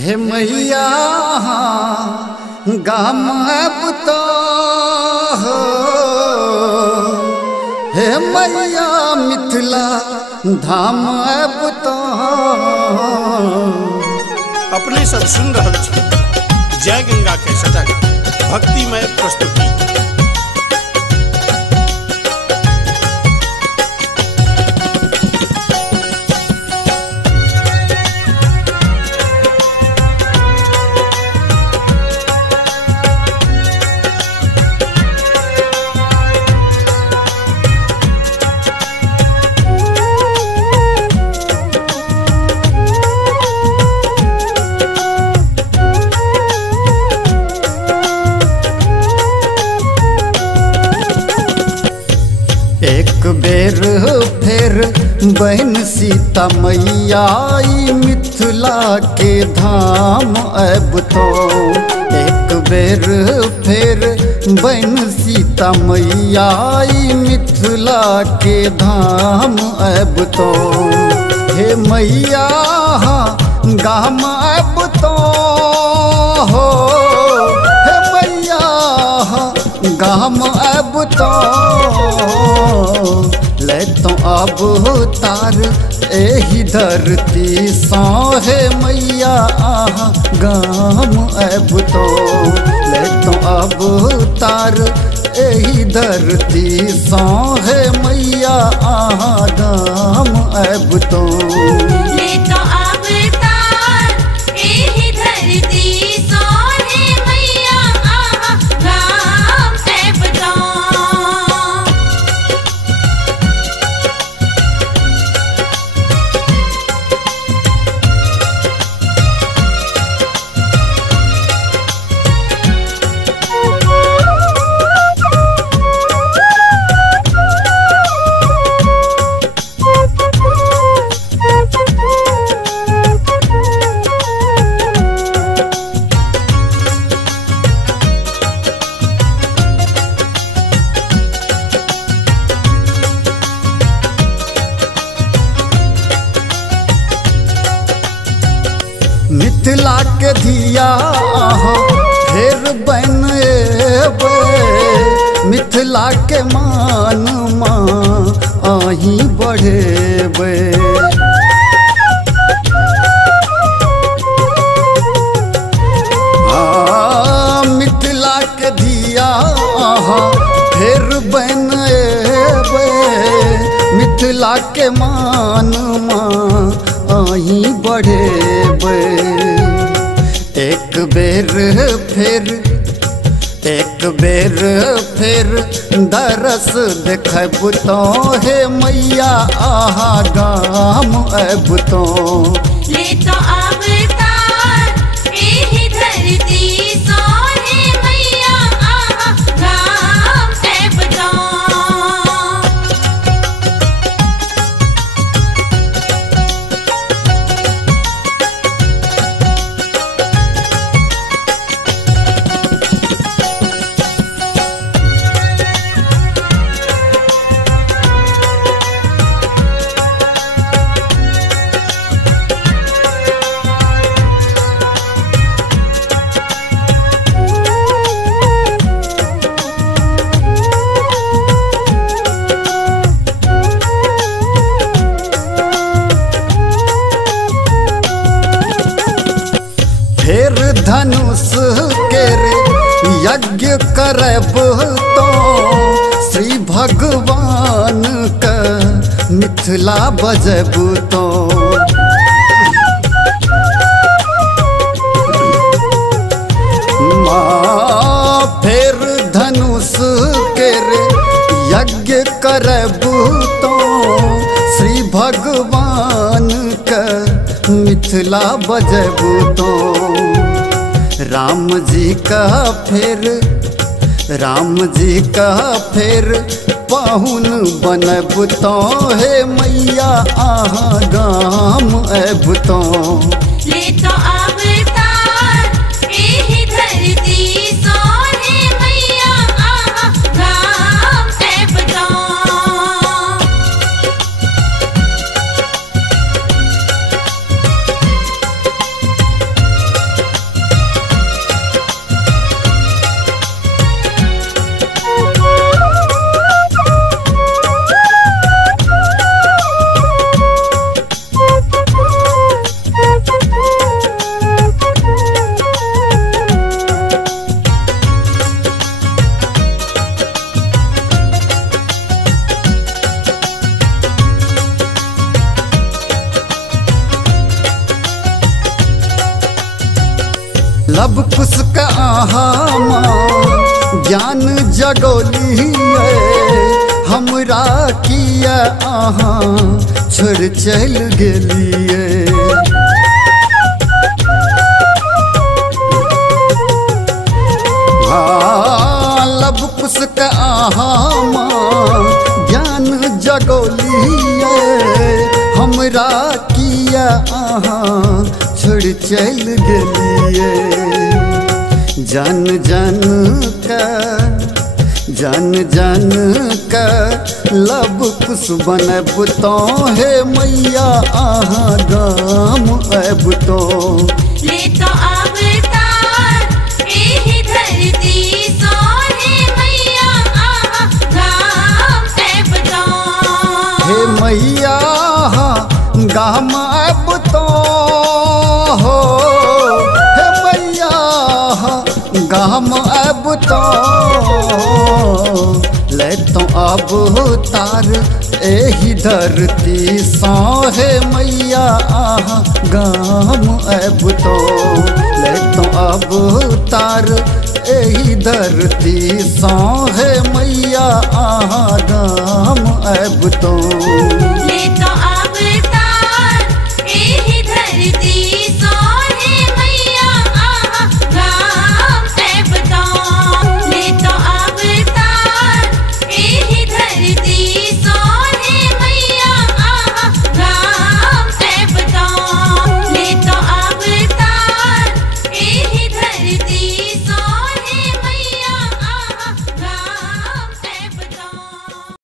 हे मैया गाम तो हो, हे मैया मिथिला धाम तो अपने सब सुन रहल छी जय गंगा के सटक भक्तिमय प्रस्तुति। एक बेर फेर बहन सीता मैया आई मिथिला के धाम अब तो। एक बेर फेर बहन सीता मैया आई मिथिला के धाम अब तो। हे मैया गाम अब तो हो, हे मैया गाम अब तो ले तो अब तार एही धरती सा। हे मैया गाम अब तो ले तो अब तार एही धरती सा। हे मैया गाम अब तो ले तो अब तार एही धरती सा। हे मैया गाम अब तो। मिथिला के धिया फेर बन मिथिला के मान आही बढ़ेबे। मिथिला के धिया फेर बन मिथिला के मान आही बढ़ेबे। एक बेर फेर दरस देखब तो। हे मैया गाम अब तो ले तो अब तार एही धरती सा। हे मैया गाम अब तो। फेर धनुष के रे यज्ञ करब तो। श्री भगवान का मिथिला बजब तो। फेर धनुष के रे यज्ञ करब तो। श्री भगवान का मिथिला बजब तो। राम जी का फेर पाहुन बनब तो। हे मैया गाम अब तो ले तो अब तार एही धरती सा। हे मैया गाम अब तो। लब कुसक आहा माँ ज्ञान जगोलिए हमरा किया आहा छोड़ चल गेलिए। लब कुसक आहा माँ ज्ञान जगोलिए हमरा किया आहा छोड़ चल गेलिए। जान जान का लब कुस बनब तो हे मैया आहा गाम अब तो। ले तो अवतार एही धरती सोहे मैया आहा गाम अब तो। हे मैया गाम अब तो हो हे मैया गाम अब तो। ले तो अब तार एही धरती सोहे मैया आहा गाम अब तो। ले तो अब तार एही धरती सोहे मैया आहा गाम अब तो। ले तो